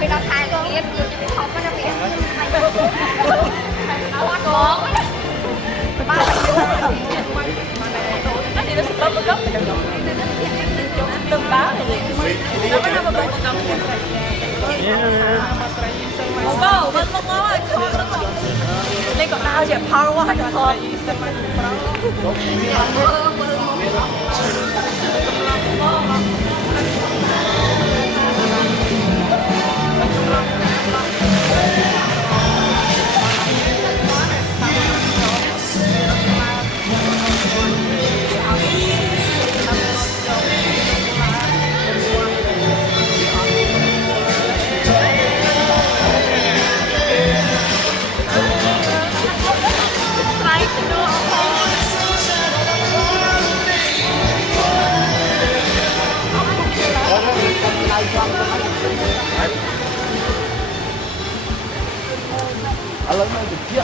vì nó thay con biết nhưng không có nó biết nó có ba nó thì nó sẽ bấm một góc từng báo này gì nó mới một góc một bao vẫn một món ăn cho nó lên còn nào chỉ power quá cho thôi lớn lên được chiếc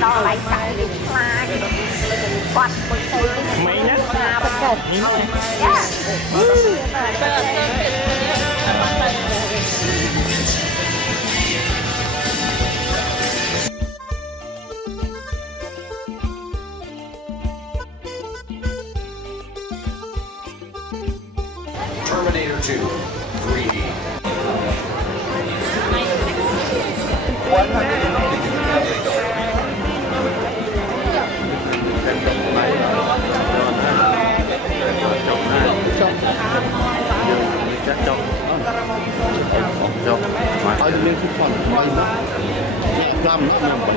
đo lại chạy đi qua quạt mấy nhát bên trên Terminator 2 3D. Ở lên cái phần làm nó làm bẩn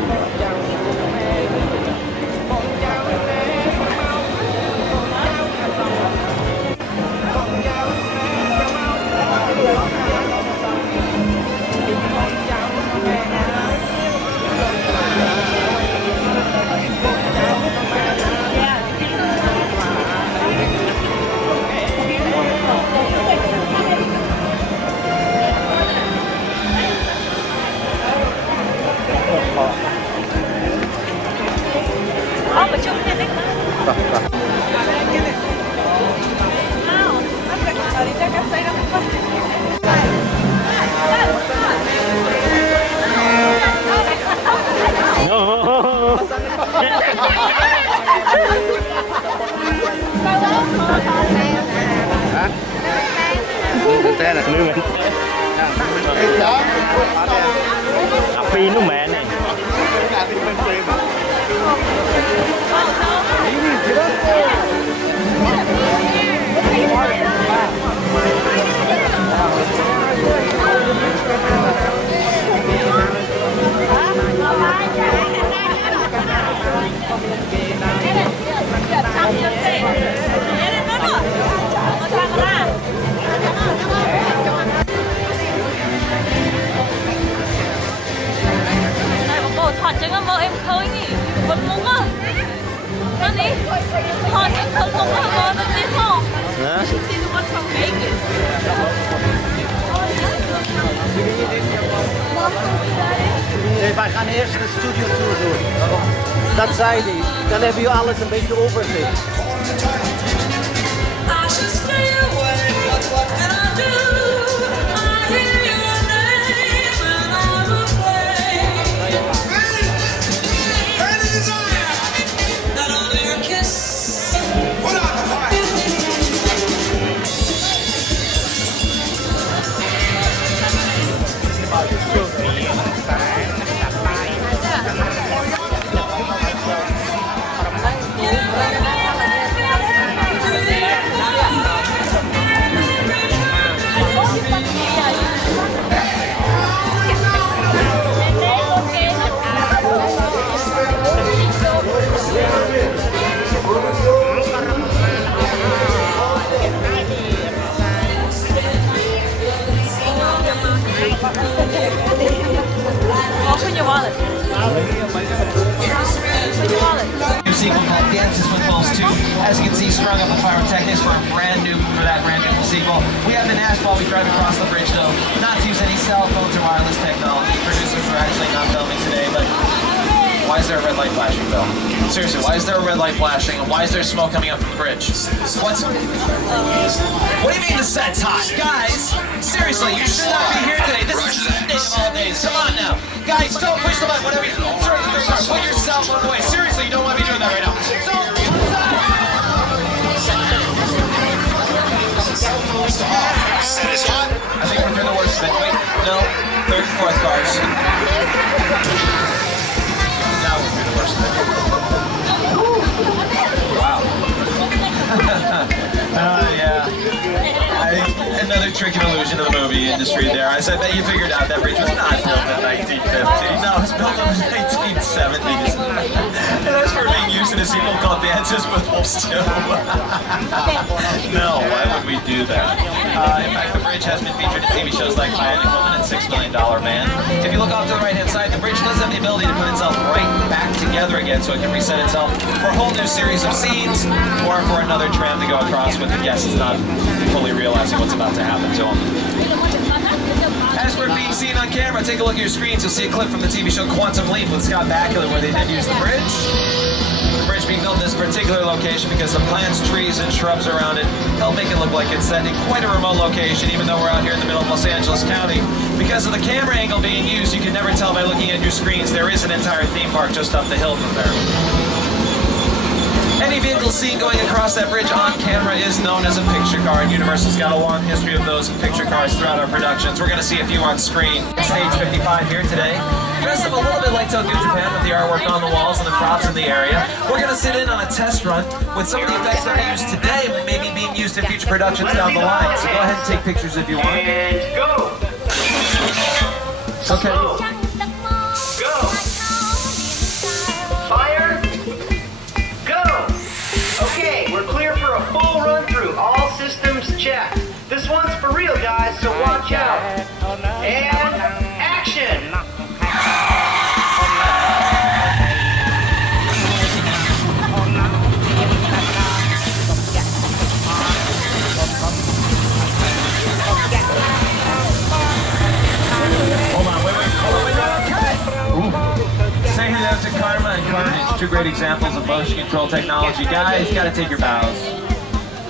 Thế là lương phi nó mẹ này Thọn chứ mơ em khơi nhỉ vẫn muốn á nó đi thọn em khơi không có mơ nó đi không Nee, wij gaan eerst de studio tour doen. Dat zei hij. Dan hebben jullie alles een beetje overzicht. New sequel called Dances with Wolves 2. As you can see, strung up the pyrotechnics for that brand new sequel. We have been asked while we drive across the bridge, though, not to use any cell phones or wireless technology. Producers are actually not filming today, but why is there a red light flashing, Bill? Seriously, why is there a red light flashing, and why is there smoke coming up from the bridge? What do you mean the set's hot? Guys, seriously, you should not be here today. This is Sunday of all days. Come on now. Guys, don't push the button. Whatever you turn the car. Put your cell phone away. Seriously, you don't want to be doing that right now. Set is hot. I think we're through the worst of it. Wait, no. Third and fourth cars. Now we're through the worst of it. Wow. Yeah. Another trick and illusion of the movie industry there. I bet you figured out that bridge was not built in 1950. No, it was built in the 1970s. And as for being used in a sequel called Dances with Wolves 2. No, why would we do that? In fact, the bridge has been featured in TV shows like Iron Woman and $6 Million Man. If you look off to the right-hand side, the bridge does have the ability to put itself right back together again, so it can reset itself for a whole new series of scenes, or for another tram to go across with the guests not fully realizing what's about to happen to them. As for being seen on camera, take a look at your screens. You'll see a clip from the TV show Quantum Leap with Scott Bakula, where they did use the bridge. The bridge being built in this particular location because the plants, trees, and shrubs around it help make it look like it's set in quite a remote location, even though we're out here in the middle of Los Angeles County. Because of the camera angle being used, you can never tell by looking at your screens there is an entire theme park just up the hill from there. Any vehicle seen going across that bridge on camera is known as a picture car, and Universal's got a long history of those picture cars throughout our productions. We're going to see a few on screen. Stage 55 here today. Dressed up a little bit like Tokyo Japan with the artwork on the walls and the props in the area. We're going to sit in on a test run with some of the effects that are used today, maybe being used in future productions down the line. So go ahead and take pictures if you want. And go! Okay. Go! Fire! Okay, we're clear for a full run through. All systems check. This one's for real, guys, so watch out. And action! Hold on, wait. Say hello to Karma and Carnage, two great examples of motion control technology. Guys, gotta take your bows.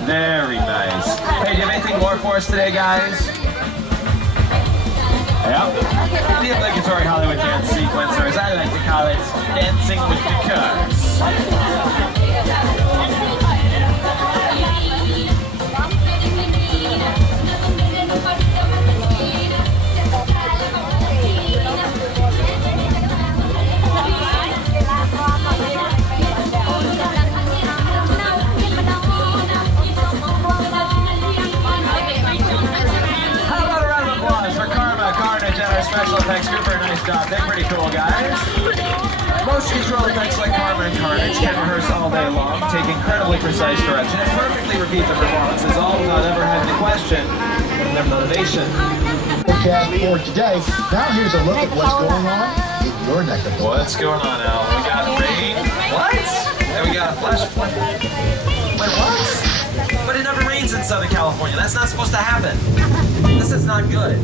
Very nice. Hey, do you have anything more for us today, guys? Yep. The obligatory Hollywood dance sequence, or as I like to call it, dancing with the cars. Special effects group for a nice job. They're pretty cool, guys. Motion control effects like Karma and Carnage can rehearse all day long, take incredibly precise direction, and perfectly repeat the performances, all without ever having to question their motivation. Forecast for today. Now here's a look at what's going on in your neck of the woods. What's going on, Al? We got rain. What? And we got a flash flood. Wait, what? But it never rains in Southern California. That's not supposed to happen. This is not good.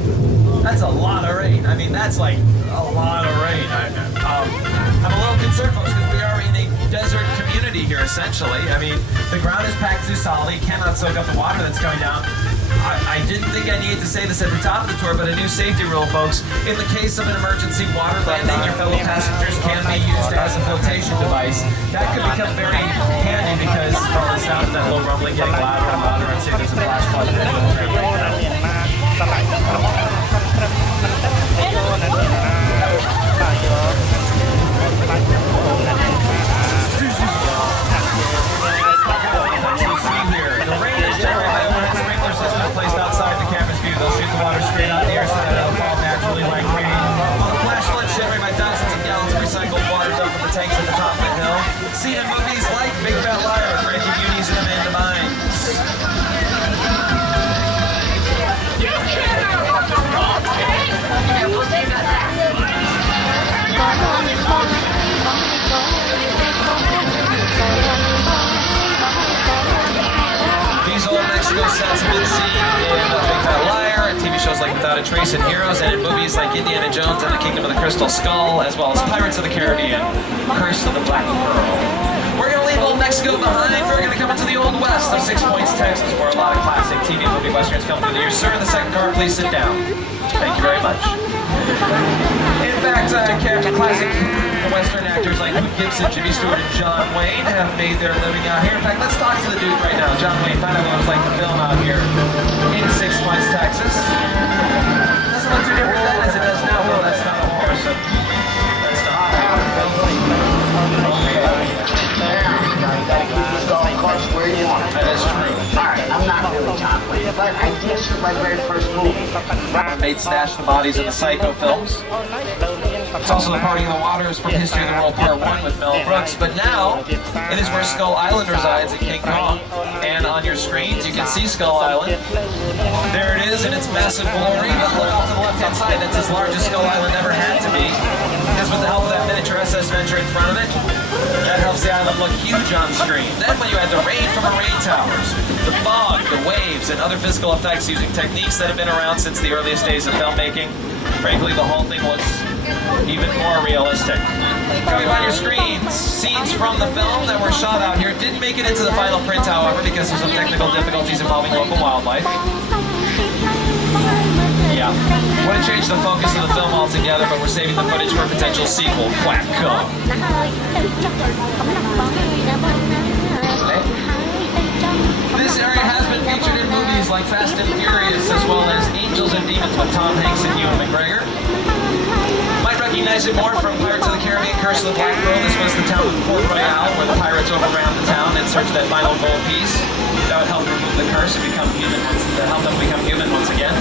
That's a lot of rain. I mean, that's like a lot of rain. I'm a little concerned, folks, because we are in a desert community here, essentially. I mean, the ground is packed too solidly. It cannot soak up the water that's coming down. I didn't think I needed to say this at the top of the tour, but a new safety rule, folks. In the case of an emergency water landing, your fellow passengers can be used as a flotation device. That could become very handy because the sound of that low rumbling getting louder and louder. I'd say there's a flash flood in the rain is generated by overhead sprinkler system placed outside the campus view. They'll shoot the water straight out of the air so that it'll fall naturally like rain. While the flash flood generated by thousands of gallons of recycled water dumped from the tanks at the top of the hill. Seen in movies like Big Fat Liar, Randy Beauties, and Amanda Bynes. like Without a Trace and Heroes, and in movies like Indiana Jones and the Kingdom of the Crystal Skull, as well as Pirates of the Caribbean, Curse of the Black Pearl. We're going to leave old Mexico behind. We're going to come into the Old West of 6 Points, Texas, where a lot of classic TV and movie westerns filmed through the years. Sir, in the second car, please sit down. Thank you very much. In fact, classic Western actors like Luke Gibson, Jimmy Stewart, and John Wayne have made their living out here. In fact, let's talk to the dude right now. John Wayne, find out what it was like to film out here in 6 Points, Texas. Doesn't look too different then as it does now. Well, that's not a horse. That's not a That is true. Alright, I'm not really John Wayne, but I did shoot my very first movie. Made Stash the Bodies in the Psycho films. It's also The Party in the Waters from History of the World Part 1 with Mel Brooks, but now it is where Skull Island resides in King Kong. And on your screens you can see Skull Island. There it is in its massive glory, but look off to the left-hand side, that's as large as Skull Island ever had to be. Because with the help of that miniature SS Venture in front of it, that helps the island look huge on screen. Then when you add the rain from array towers, the fog, the waves, and other physical effects using techniques that have been around since the earliest days of filmmaking, frankly the whole thing looks even more realistic. Coming on your screens, scenes from the film that were shot out here didn't make it into the final print, however, because of some technical difficulties involving local wildlife. Yeah, would have changed the focus of the film altogether, but we're saving the footage for a potential sequel, Quack Kong. This area has been featured in movies like Fast and Furious, as well as Angels and Demons with Tom Hanks and Ewan McGregor. Might recognize it more from Pirates of the Caribbean, Curse of the Black Pearl. This was the town of Port Royale, where the pirates overran the town in search of that final gold piece. That would help remove the curse and become human help them become human once again.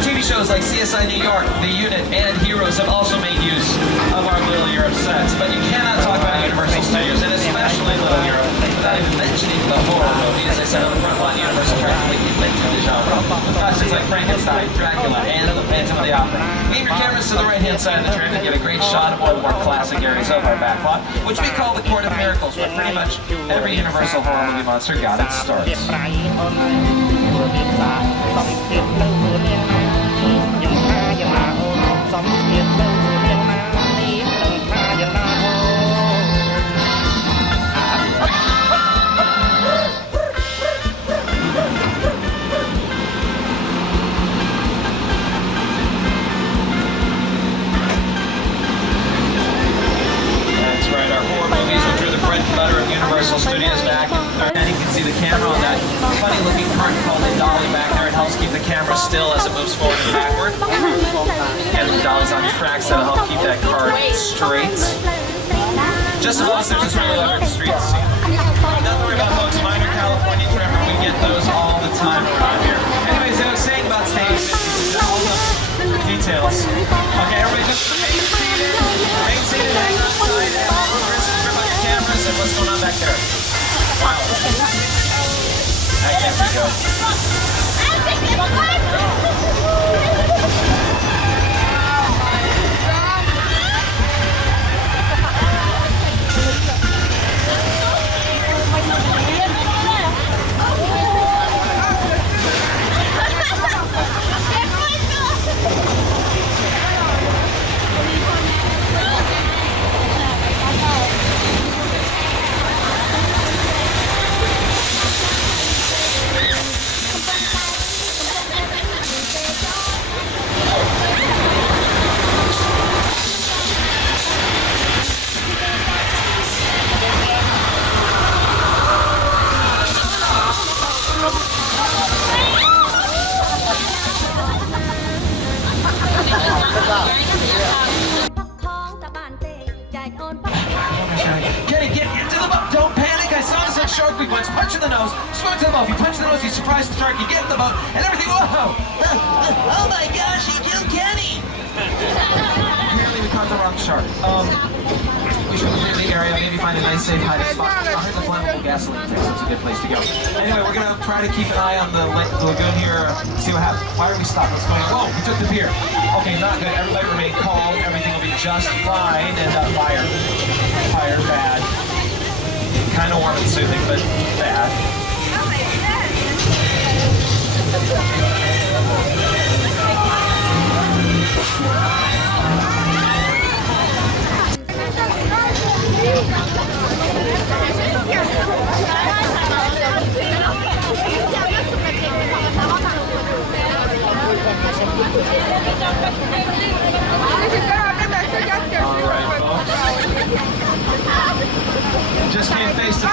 TV shows like CSI New York, The Unit, and Heroes have also made use of our Little Europe sets, but you cannot talk about Universal Studios, and especially Little Europe, without even mentioning the horror movie. As I said on the front line, Universal practically invented the genre. With classics like Frankenstein, Dracula, and The Phantom of the Opera. Aim your cameras to the right-hand side of the tram and get a great shot of one of the more classic areas of our backlot, which we call the Court of Miracles, where pretty much every Universal horror movie monster got its starts. Universal Studios back, and you can see the camera on that funny looking cart called a dolly back there. It helps keep the camera still as it moves forward and backward. And the dolly's on tracks that'll help keep that cart straight. Just above us, there's this really elaborate street scene. Nothing to worry about, folks. Minor California trimmer, we get those all the time around here. Anyways, I was saying about stage 50, all the details. Okay, everybody just remain seated, hang on tight, and cameras and what's going on back there? Wow. I can't be good. Get into the boat. Don't panic. I saw this on Shark Week once. Punch in the nose. Swim to the boat. If you punch in the nose, you surprise the shark. You get in the boat, and everything. Whoa! Oh my gosh! He killed Kenny. Apparently, we caught the wrong shark. We should clear the area. Maybe find a nice, safe hiding spot. I heard the flammable gasoline tank. That's a good place to go. Anyway, we're gonna try to keep an eye on the lagoon here. See what happens. Why are we stopped? What's going on? Whoa! We took the pier. Okay, not good. Everybody remain calm. Everything will be just fine. And fire bad. Kind of warm and soothing, but bad. Oh my God. Just came face to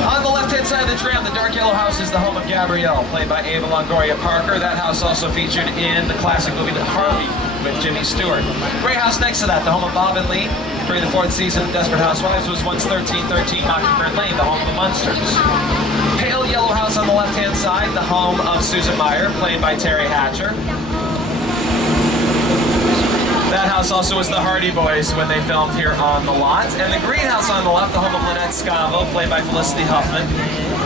on the left-hand side of the tram, the dark yellow house is the home of Gabrielle, played by Ava Longoria Parker. That house also featured in the classic movie The Harvey with Jimmy Stewart. Gray house next to that, the home of Bob and Lee. During the 4th season of Desperate Housewives was once 1313 Mockingbird Lane, the home of the Munsters. Pale yellow house on the left-hand side, the home of Susan Meyer, played by Terry Hatcher. That house also was the Hardy Boys when they filmed here on the lot. And the greenhouse on the left, the home of Lynette Scavo, played by Felicity Huffman.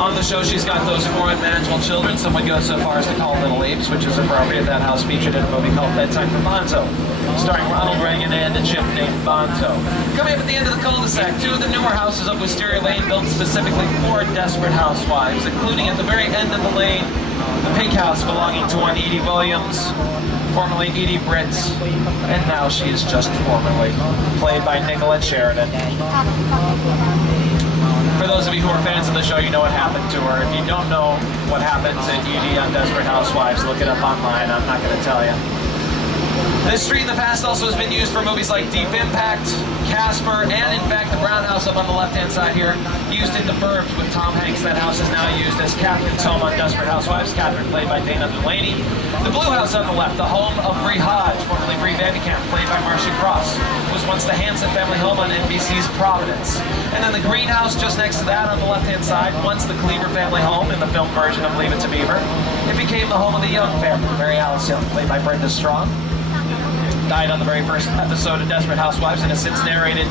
On the show, she's got those 4 unmanageable children. Someone goes so far as to call Little Apes, which is appropriate. That house featured in a movie called Bedtime for Bonzo, starring Ronald Reagan and a chimp named Bonzo. Coming up at the end of the cul-de-sac, 2 of the newer houses of Wisteria Lane built specifically for Desperate Housewives, including at the very end of the lane, the pink house belonging to one Edie Williams, formerly Edie Britt, and now she is just formerly, played by Nicolette Sheridan. For those of you who are fans of the show, you know what happened to her. If you don't know what happened to Edie on Desperate Housewives, look it up online. I'm not going to tell you. This street in the past also has been used for movies like Deep Impact, Casper, and in fact the brown house up on the left-hand side here, used in The Burbs with Tom Hanks. That house is now used as Catherine's home on Desperate Housewives, Catherine played by Dana Delaney. The blue house on the left, the home of Bree Hodge, formerly Bree Vandekamp, played by Marcia Cross, was once the Hanson family home on NBC's Providence. And then the green house just next to that on the left-hand side, once the Cleaver family home in the film version of Leave It to Beaver. It became the home of the Young family, Mary Alice Young, played by Brenda Strong. Died on the very first episode of Desperate Housewives and has since narrated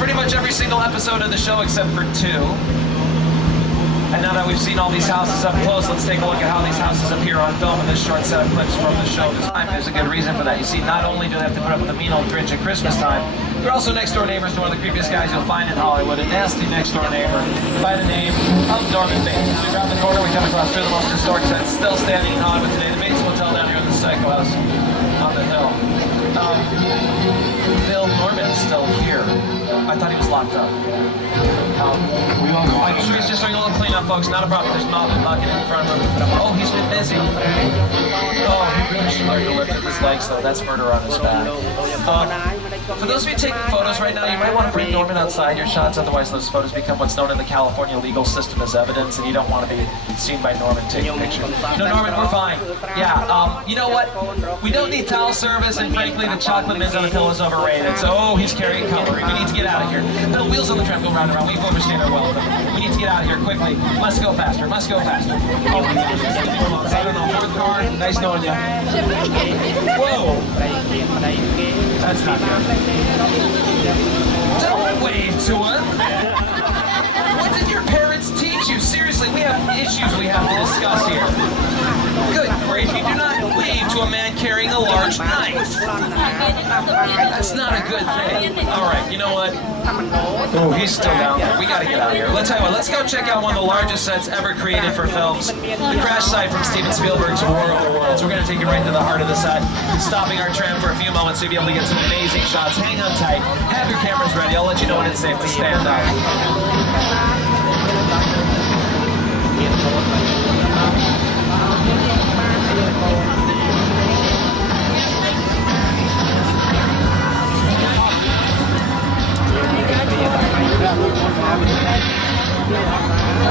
pretty much every single episode of the show except for 2. And now that we've seen all these houses up close, let's take a look at how these houses appear on film in this short set of clips from the show. This time there's a good reason for that. You see, not only do they have to put up with a mean old Grinch at Christmas time, they're also next-door neighbors to one of the creepiest guys you'll find in Hollywood, a nasty next-door neighbor by the name of Norman Bates. As we round the corner, we come across 2 of the most historic sets still standing in Hollywood today. The Bates Motel down here in the Psycho House on the hill. Bill Norman's still here. I thought he was locked up. I'm sure he's just doing a little cleanup, folks. Not a problem. There's not a bucket in front of him. Oh, he's been busy. Oh, he really started to lift up his legs, though. That's murder on his back. For those of you taking photos right now, you might want to bring Norman outside your shots. Otherwise, those photos become what's known in the California legal system as evidence, and you don't want to be seen by Norman taking pictures. No, Norman, we're fine. Yeah, you know what? We don't need towel service, and frankly, the chocolate mints on the pillow is overrated. So, oh, he's carrying cutlery. We need to get out of here. The wheels on the tram go round and round. We've overstayed our welcome. We need to get out of here quickly. Must go faster. Must go faster. Oh my gosh. I don't know. 4th car. Nice knowing you. Whoa. That's not good. Don't wave to him. What did your parents teach you? Seriously, we have issues we have to discuss here. Good grief, you do not wave to a man carrying a large knife. That's not a good thing. Alright, you know what? Oh, he's still down there. We gotta get out of here. Let's tell you what, let's go check out one of the largest sets ever created for films. The crash site from Steven Spielberg's War of the Worlds. We're gonna take you right to the heart of the set. Stopping our tram for a few moments so you'll be able to get some amazing shots. Hang on tight. Have your cameras ready. I'll let you know when it's safe to stand up.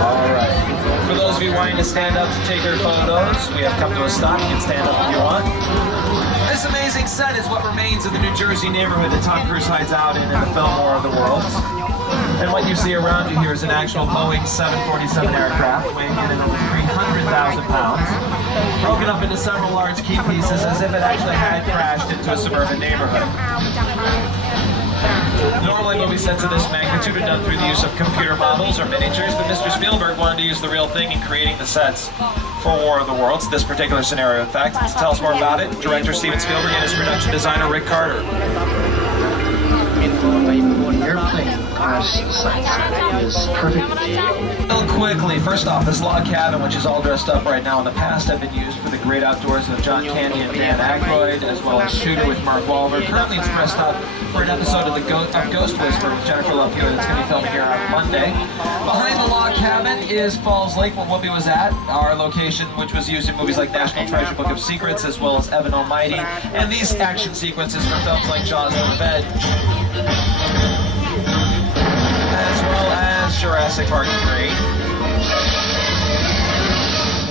Alright. For those of you wanting to stand up to take your photos, we have come to a stop. You can stand up if you want. This amazing set is what remains of the New Jersey neighborhood that Tom Cruise hides out in the film War of the Worlds. And what you see around you here is an actual Boeing 747 aircraft weighing in at over 300,000 pounds, broken up into several large key pieces as if it actually had crashed into a suburban neighborhood. Normally movies sets of this magnitude are done through the use of computer models or miniatures, but Mr. Spielberg wanted to use the real thing in creating the sets for War of the Worlds, this particular scenario in fact. To tell us more about it, director Steven Spielberg and his production designer Rick Carter. Airplane Real quickly, first off, this log cabin, which is all dressed up right now, in the past have been used for the great outdoors of John Candy and Dan Aykroyd, as well as Shooter with Mark Wahlberg. Currently, it's dressed up for an episode of Ghost Whisperer with Jennifer Love Hewitt that's going to be filming here on Monday. Behind the log cabin is Falls Lake, where Whoopi was at, our location, which was used in movies like National Treasure, Book of Secrets, as well as Evan Almighty, and these action sequences for films like Jaws the Revenge, as well as Jurassic Park 3.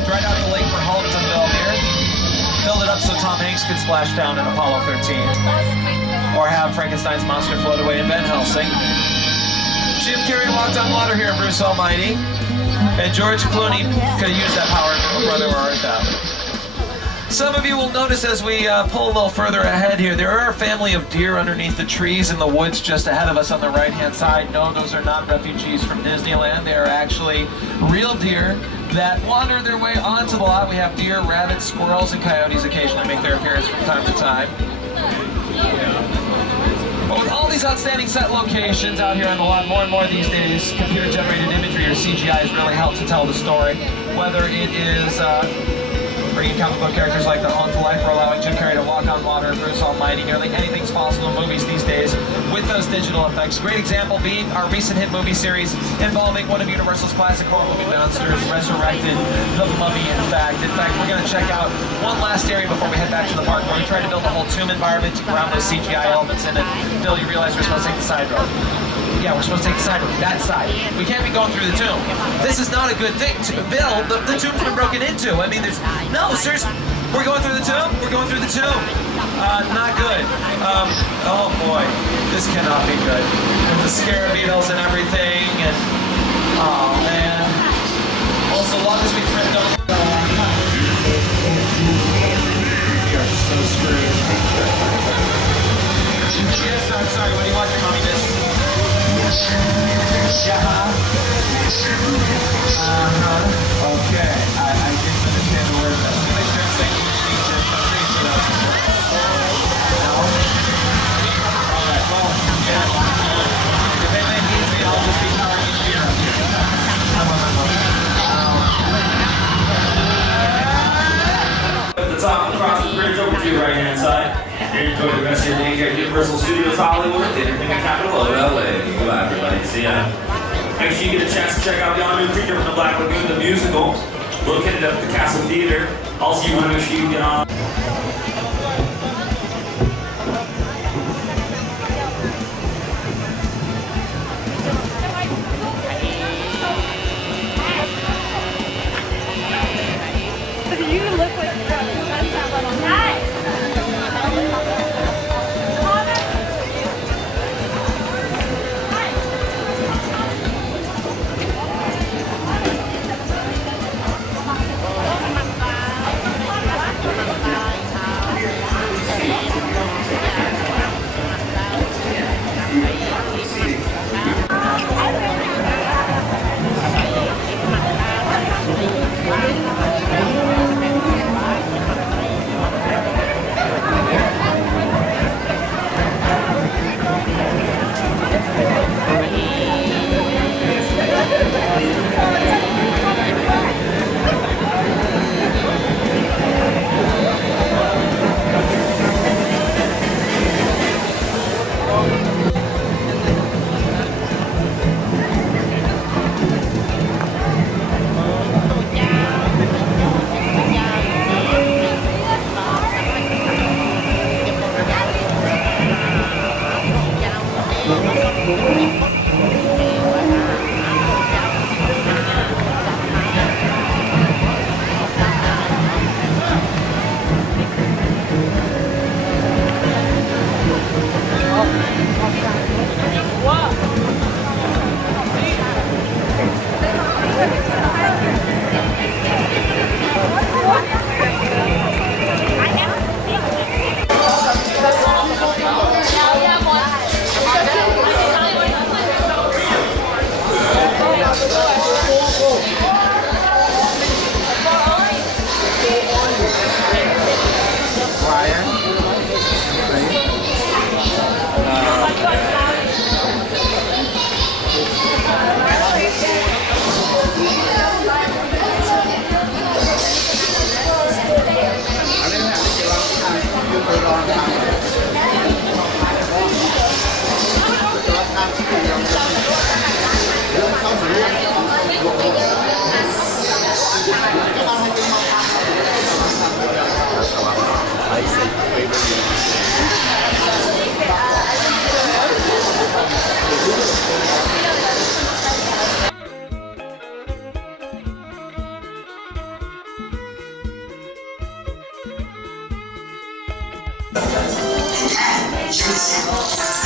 Dried out the lake for Hulk to film here. Filled it up so Tom Hanks could splash down in Apollo 13. Or have Frankenstein's monster float away in Van Helsing. Jim Carrey walked on water here in Bruce Almighty. And George Clooney could have used that power if brother were Earth out. Some of you will notice as we pull a little further ahead here, there are a family of deer underneath the trees in the woods just ahead of us on the right-hand side. No, those are not refugees from Disneyland. They are actually real deer that wander their way onto the lot. We have deer, rabbits, squirrels, and coyotes occasionally make their appearance from time to time. But with all these outstanding set locations out here on the lot, more and more these days, computer-generated imagery or CGI has really helped to tell the story. Whether it is bringing comic book characters like the Hulk to life, or allowing Jim Carrey to walk on water, Bruce Almighty, nearly anything's possible in movies these days with those digital effects. Great example being our recent hit movie series involving one of Universal's classic horror movie monsters, resurrected, The Mummy, in fact. In fact, we're going to check out one last area before we head back to the park where we tried to build a whole tomb environment to ground those CGI elements in it. Bill, you realize we're supposed to take the side road. Yeah, we're supposed to take the side road, that side. We can't be going through the tomb. This is not a good thing. Bill, the tomb's been broken into. I mean, no, seriously, we're going through the tomb? We're going through the tomb. Not good. Oh boy, this cannot be good. With the scarabneedles and everything, and oh man. Also, long as we print up. We are so screwed. Yes, I'm sorry, what do you want, communist? Yeah. Okay, I didn't understand the word. That's what they translate to Egypt. I'm pretty sure that's no? Alright, well, yeah. If anything needs me, I'll just be powering each beer up here. At the top, across the bridge over to your right-hand side. Enjoy the rest of your day here at Universal Studios Hollywood, the entertainment capital of LA. Goodbye, everybody. See ya. Make sure you get a chance to check out the all-new Creature from the Black Lagoon, the musical, located at the Castle Theater. Also, you want to make sure you get on. You look like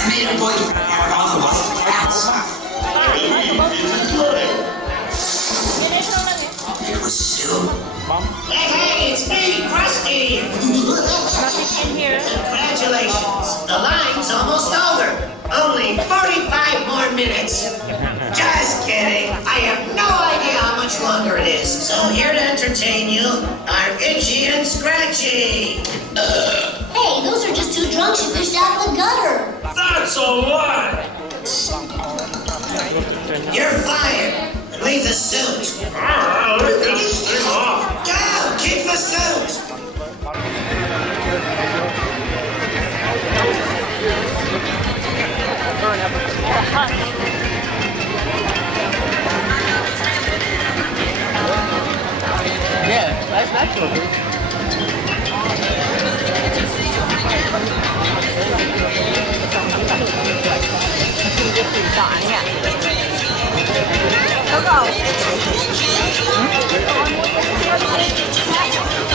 made a boyfriend out of all the wife outside. It was Sue. Hey, it's me, Krusty. Nothing in here. Congratulations. The line's almost over. Only 45 more minutes. Just kidding. I have no idea how much longer it is. So here to entertain you are Itchy and Scratchy. Hey, those are just two drunks you fished out of the gutter. That's a lie. You're fired. Leave the suit. Go, keep the suit. Yeah, that's natural.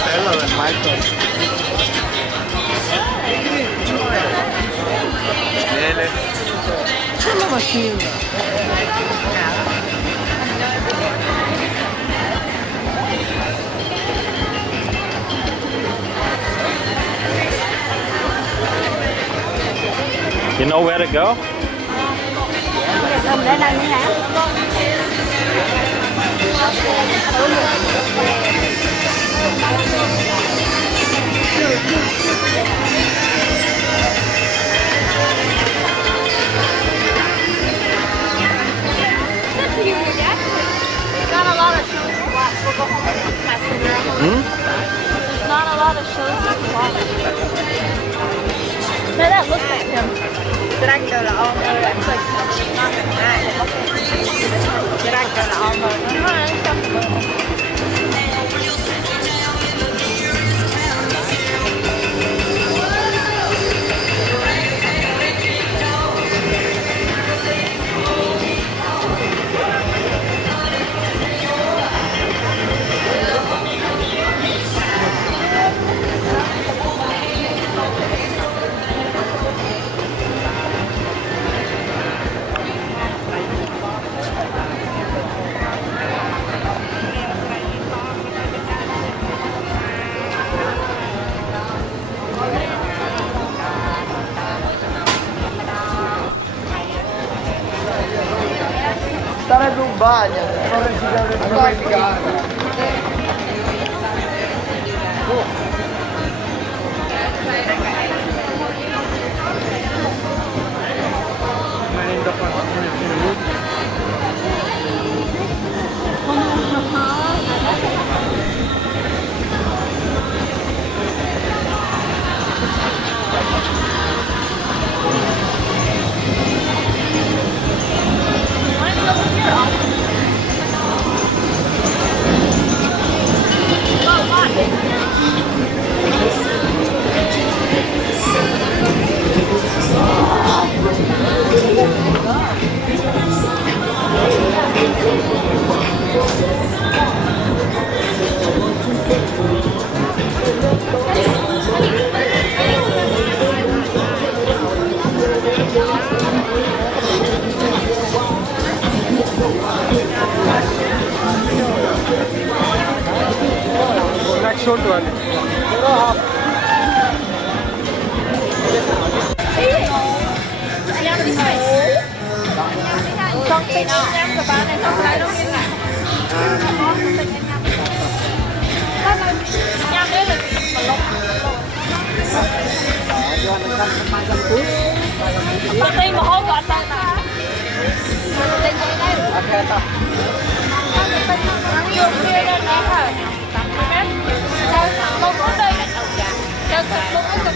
Hello and Michael. Sono macchine. You know where to go? Lên đây đi hả? Not a lot of shows to watch. We'll go home and watch There's not a lot of shows to watch. No, that looks like him. Did I go to all mode? I clicked not that. Did I go to all mode? Stare in un bagno, non registrare. Next short one. Con tin em của bạn này không lại đâu yên nè. Nhâm đấy là mà lông. Con tin mà hốt gọn đâu nè. Tin gì đây? Ok ta. Vô kia lên đó hả? Sao thằng lông ở đây? Sao thằng lông ở đây?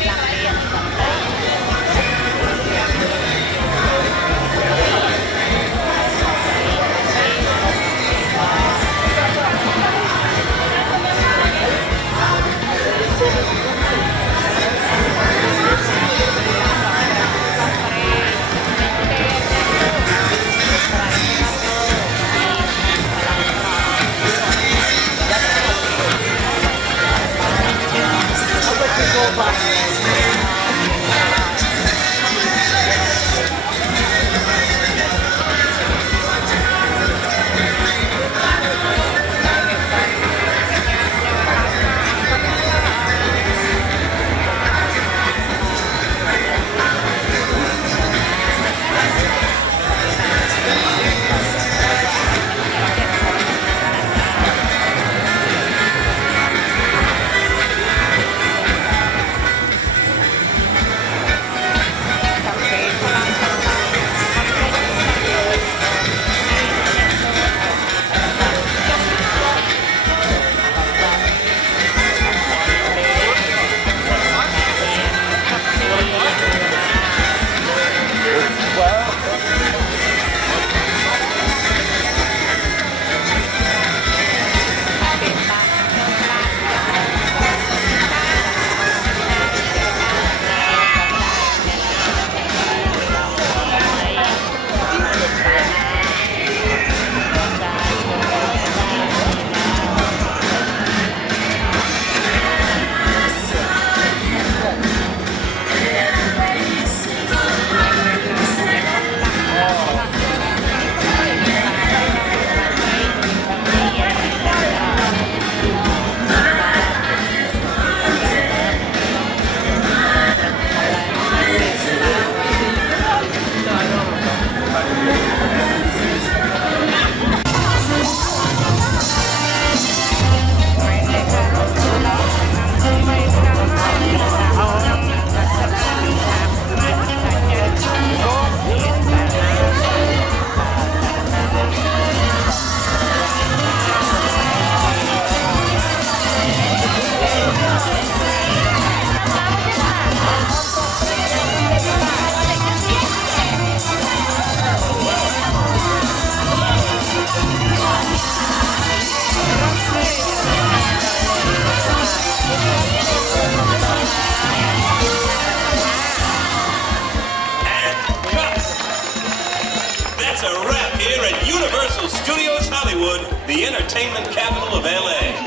Studios Hollywood, the entertainment capital of LA.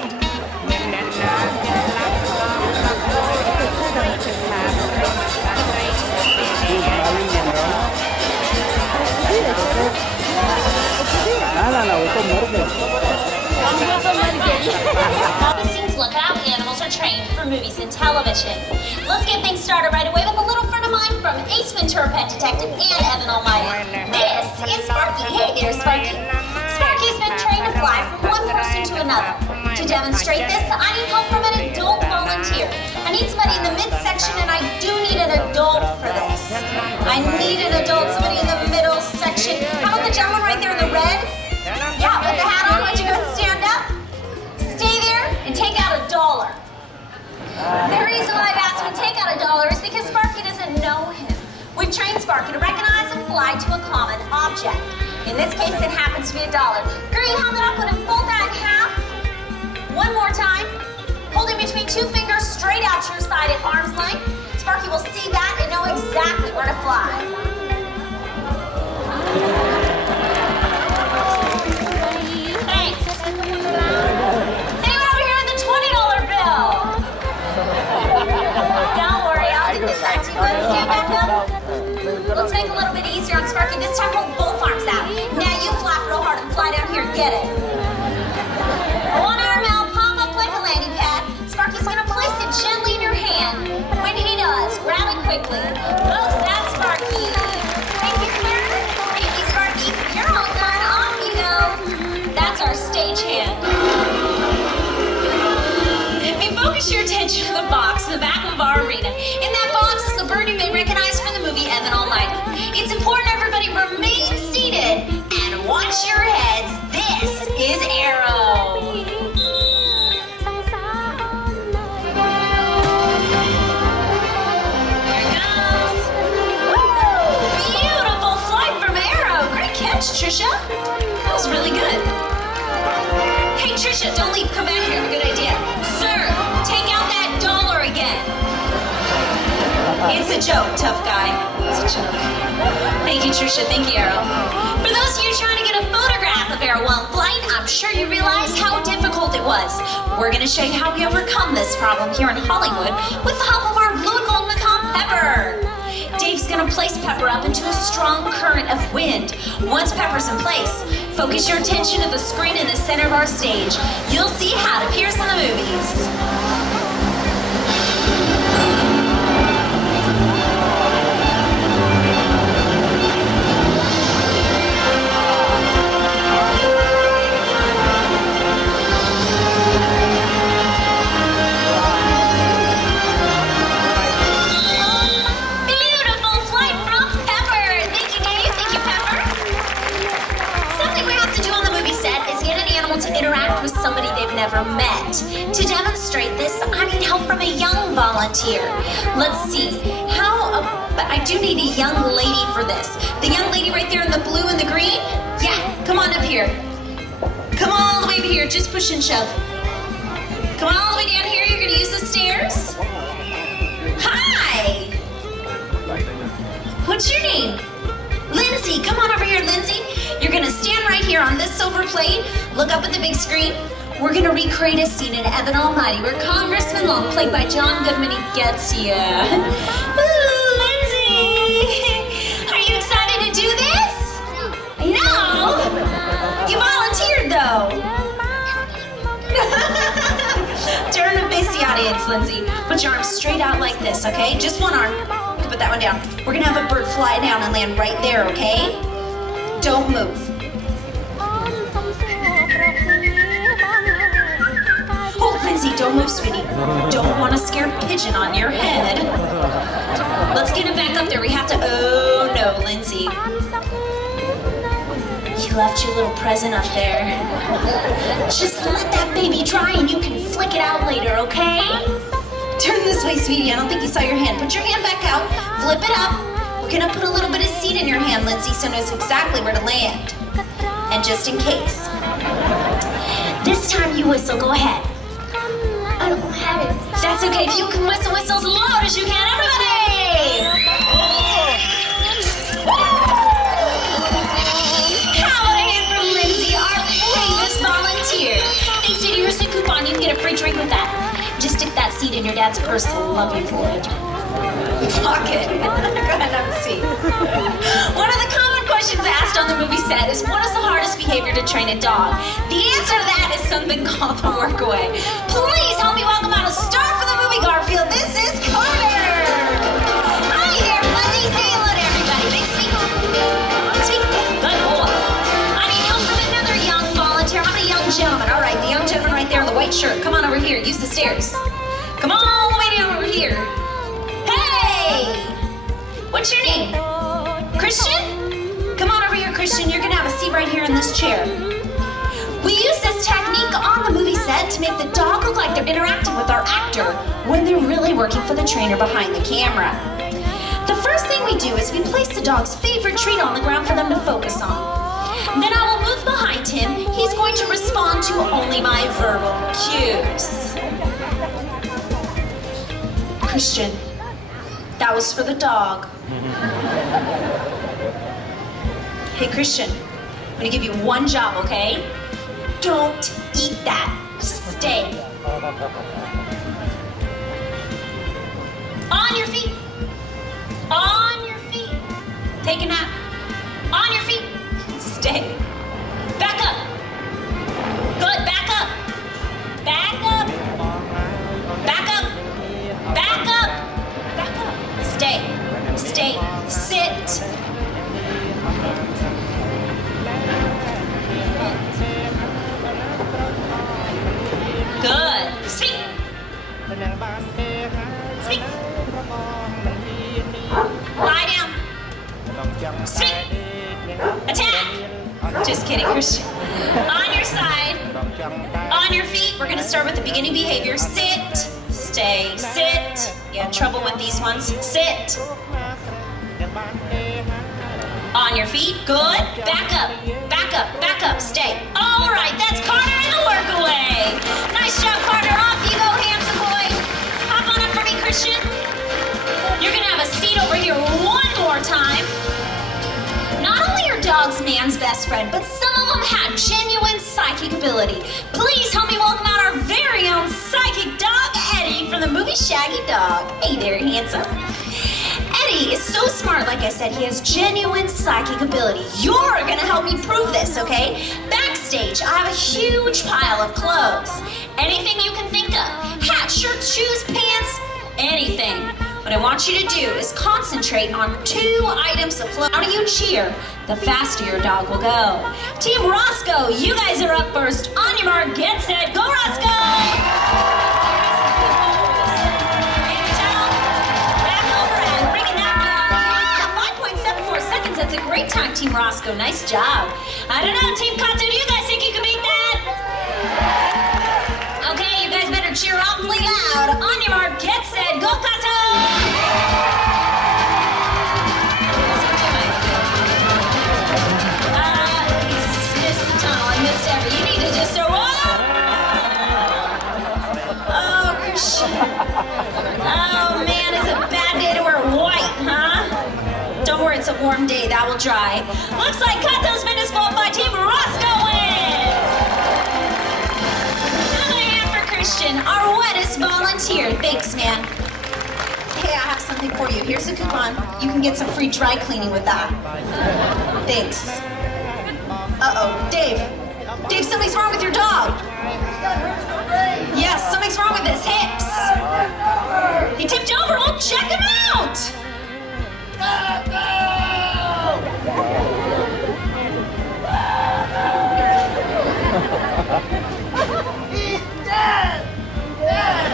Scenes look at how animals are trained for movies and television. Let's get things started right away with a little friend of mine from Ace Ventura Pet Detective and Evan Almighty. This is Sparky. Hey there, Sparky. Sparky's been trained to fly from one person to another. To demonstrate this, I need help from an adult volunteer. I need somebody in the midsection, and I do need an adult for this. I need an adult, somebody in the middle section. How about the gentleman right there in the red? Yeah, with the hat on, why don't you go and stand up? Stay there and take out $1. The reason why I've asked him to take out $1 is because Sparky doesn't know him. We've trained Sparky to recognize and fly to a common object. In this case, it happens to be $1. Girl, you held it up and fold that in half. One more time. Hold it between 2 fingers straight out to your side at arm's length. Sparky will see that and know exactly where to fly. Thanks. Anyone over here with the $20 bill? Don't worry, I'll get this back to you. Let's stand back up. Let's make it a little bit easier on Sparky. This time hold both arms out. Now you flap real hard and fly down here and get it. One arm out, palm up like a landing pad. Sparky's gonna place it gently in your hand. When he does, grab it quickly. Folks, that's Sparky. Thank you, sir. Thank you, Sparky. You're all done. Off you go. That's our stagehand. Hey, focus your attention to the box in the back of our arena. In that box is the bird you may recognize from the movie Evan Almighty. It's important everybody remain seated and watch your heads. This is Arrow. Trisha? That was really good. Hey, Trisha, don't leave. Come back here. Good idea. Sir, take out that $1 again. It's a joke, tough guy. It's a joke. Thank you, Trisha. Thank you, Arrow. For those of you trying to get a photograph of Arrow while in flight, I'm sure you realize how difficult it was. We're going to show you how we overcome this problem here in Hollywood with the help of our blue and gold macaw Pepper. Dave's gonna place Pepper up into a strong current of wind. Once Pepper's in place, focus your attention to the screen in the center of our stage. You'll see how it appears in the movies. To interact with somebody they've never met. To demonstrate this, I need help from a young volunteer. Let's see, but I do need a young lady for this. The young lady right there in the blue and the green? Yeah, come on up here. Come all the way over here, just push and shove. Come on all the way down here, you're gonna use the stairs. Hi! What's your name? Lindsay, come on over here, Lindsay. You're gonna stand right here on this silver plate, look up at the big screen. We're gonna recreate a scene in Evan Almighty where Congressman Long, played by John Goodman, he gets you. Ooh, Lindsay! Are you excited to do this? No! You volunteered though. Turn and face the audience, Lindsay. Put your arms straight out like this, okay? Just one arm. Put that one down. We're gonna have a bird fly down and land right there, okay? Don't move. Oh, Lindsay, don't move, sweetie. Don't want to scare a pigeon on your head. Let's get him back up there. We have to. Oh no, Lindsay. You left your little present up there. Just let that baby dry and you can flick it out later, okay? Turn this way, sweetie. I don't think you saw your hand. Put your hand back out. Flip it up. We're gonna put a little bit of seed in your hand, Lindsay, so it knows exactly where to land. And just in case. This time you whistle. Go ahead. I don't have it. That's okay. If you can whistle as loud as you can, everybody! How about a hand for Lindsay, our dad's person. Love you for it. Fuck it. Go ahead, have a seat. One of the common questions asked on the movie set is, what is the hardest behavior to train a dog? The answer to that is something called the workaway. Please help me welcome out a star for the movie Garfield. This is Carter. Hi there, Fuzzy. Say hello to everybody. Big speak. Speak. Good boy. I need help from another young volunteer. How many young gentlemen? All right, the young gentleman right there in the white shirt. Come on over here. Use the stairs. Come on all the way down over here. Hey! What's your name? Christian? Come on over here, Christian. You're gonna have a seat right here in this chair. We use this technique on the movie set to make the dog look like they're interacting with our actor when they're really working for the trainer behind the camera. The first thing we do is we place the dog's favorite treat on the ground for them to focus on. Then I will move behind him. He's going to respond to only my verbal cues. Christian, that was for the dog. Hey, Christian, I'm gonna give you one job, okay? Don't eat that. Stay. On your feet. On your feet. Take a nap. On your feet. Stay. Back up. Good, back up. Back up. Back up. Back up. Back up. Stay. Stay. Sit. Good. Speak. Speak. Lie down. Speak. Attack. Just kidding, Christian. On your side. On your feet. We're going to start with the beginning behavior. Sit. Stay. Sit. You have trouble with these ones. Sit. On your feet. Good. Back up. Back up. Back up. Stay. All right. That's Carter in the workaway. Nice job, Carter. Off you go, handsome boy. Hop on up for me, Christian. You're going to have a seat over here one more time. Not only are dogs man's best friend, but some of them have genuine psychic ability. Please help me welcome out our very own psychic dog, Eddie, from the movie Shaggy Dog. Hey there, handsome. Eddie is so smart, like I said, he has genuine psychic ability. You're gonna help me prove this, okay? Backstage, I have a huge pile of clothes. Anything you can think of. Hats, shirts, shoes, pants, anything. What I want you to do is concentrate on 2 items of clothes. The louder you cheer, the faster your dog will go. Team Roscoe, you guys are up first. On your mark, get set, go Roscoe! That's a great time, Team Roscoe. Nice job. I don't know, Team Kato, do you guys think you can beat that? Okay, you guys better cheer awfully loud. On your mark, get set, go Kato! Missed the tunnel, I missed every. You need to just throw Oh, Christian. Oh, man, it's a bad day to wear white, huh? Don't worry, it's a warm day. That will dry. Looks like Kato's been disqualified. Team Roscoe wins! Another hand for Christian, our wettest volunteer. Thanks, man. Hey, I have something for you. Here's a coupon. You can get some free dry cleaning with that. Thanks. Uh-oh, Dave. Dave, something's wrong with your dog. Yes, something's wrong with his hips. He tipped over. We'll check him out. He's dead! Dead!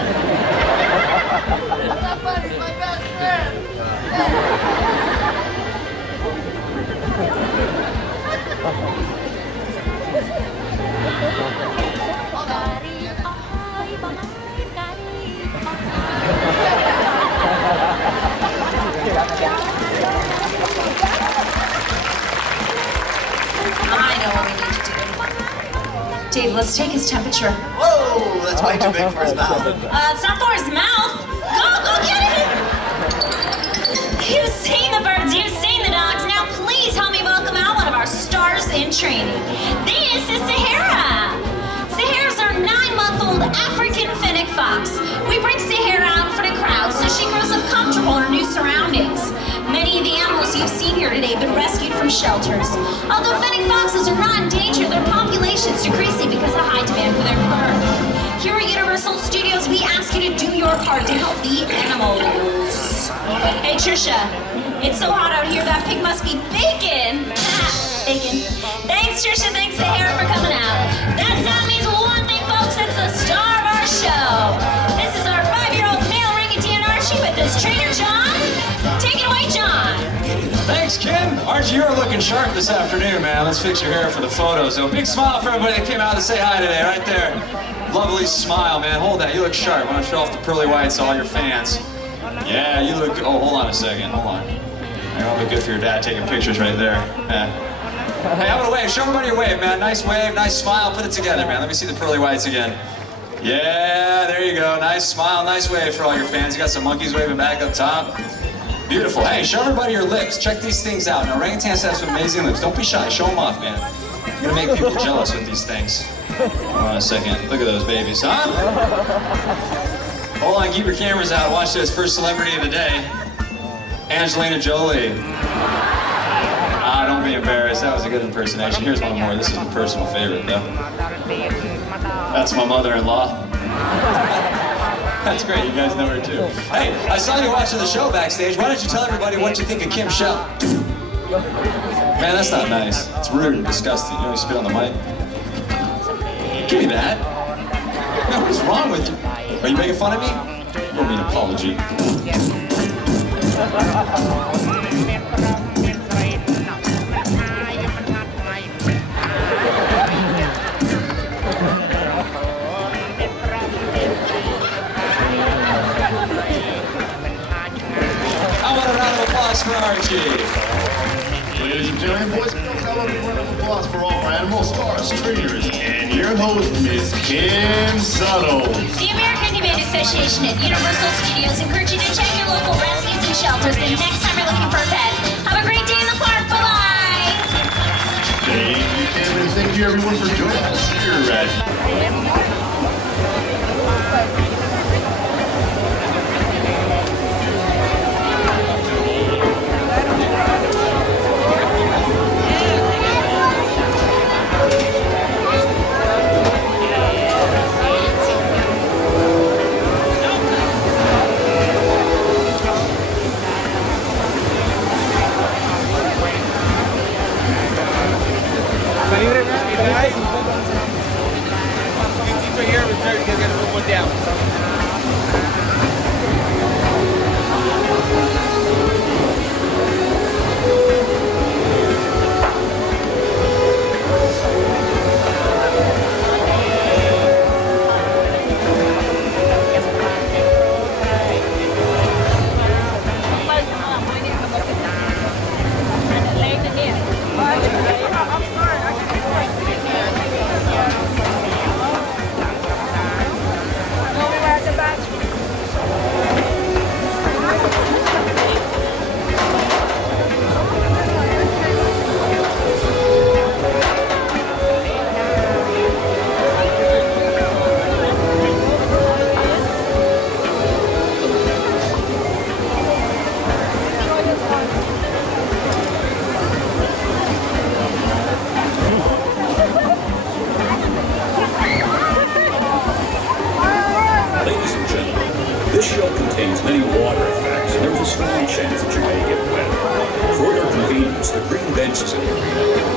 Somebody's my best friend! I know what we need to do. Dave, let's take his temperature. Whoa, that's way too big for his mouth. It's not for his mouth. Go get it! You've seen the birds, you've seen the dogs. Now please help me welcome out one of our stars in training. This is Sahara. Sahara's our 9-month-old African fennec fox. We bring Sahara out they've been rescued from shelters. Although fennec foxes are not in danger, their population's decreasing because of high demand for their fur. Here at Universal Studios, we ask you to do your part to help the animals. Hey, Trisha, it's so hot out here, that pig must be bacon. Bacon. Thanks, Trisha. Thanks, Sahara, for coming out. That sound means one thing, folks. It's the star of our show. This is our 5-year-old male orangutan Archie with his trainer, John. Take it away, John. Thanks, Kim. Archie, you're looking sharp this afternoon, man. Let's fix your hair for the photo. So big smile for everybody that came out to say hi today, right there. Lovely smile, man. Hold that. You look sharp. I want to show off the pearly whites to all your fans. Yeah, you look good. Oh, hold on a second. Hold on. That'll look good for your dad taking pictures right there. Yeah. Hey, how about a wave? Show everybody your wave, man. Nice wave, nice smile. Put it together, man. Let me see the pearly whites again. Yeah, there you go. Nice smile, nice wave for all your fans. You got some monkeys waving back up top. Beautiful. Hey, show everybody your lips. Check these things out. Now, orangutans have some amazing lips. Don't be shy. Show them off, man. You're gonna make people jealous with these things. Hold on a second. Look at those babies, huh? Hold on, keep your cameras out. Watch this. First celebrity of the day, Angelina Jolie. Don't be embarrassed. That was a good impersonation. Here's one more. This is my personal favorite, though. That's my mother-in-law. That's great. You guys know her, too. Hey, I saw you watching the show backstage. Why don't you tell everybody what you think of Kim Shell? Man, that's not nice. It's rude and disgusting. You know, you spit on the mic. Give me that. Man, what is wrong with you? Are you making fun of me? You owe me an apology. For Archie. Ladies and gentlemen, boys and girls, how about a round of applause for all our animal stars, trainers, and your host, Miss Kim Suttle. The American Humane Association at Universal Studios encourage you to check your local rescues and shelters the next time you're looking for a pet. Have a great day in the park. Bye-bye. Thank you, Kim, and thank you, everyone, for joining us here at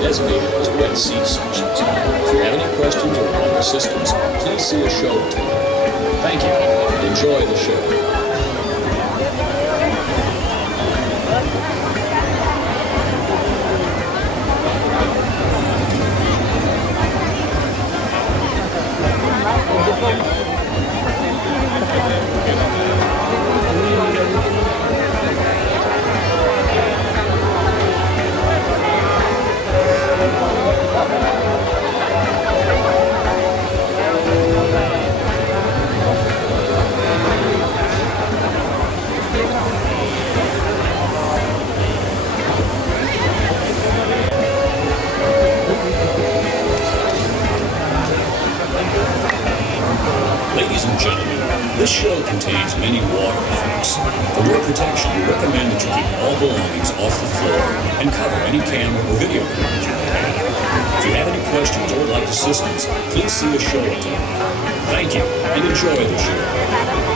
designated as wet seat sections. If you have any questions or want assistance, please see a show attendant. Thank you, and enjoy the show. This show contains many water effects. For your protection, we recommend that you keep all belongings off the floor and cover any camera or video equipment you may have. If you have any questions or would like assistance, please see a show attendant. Thank you, and enjoy the show.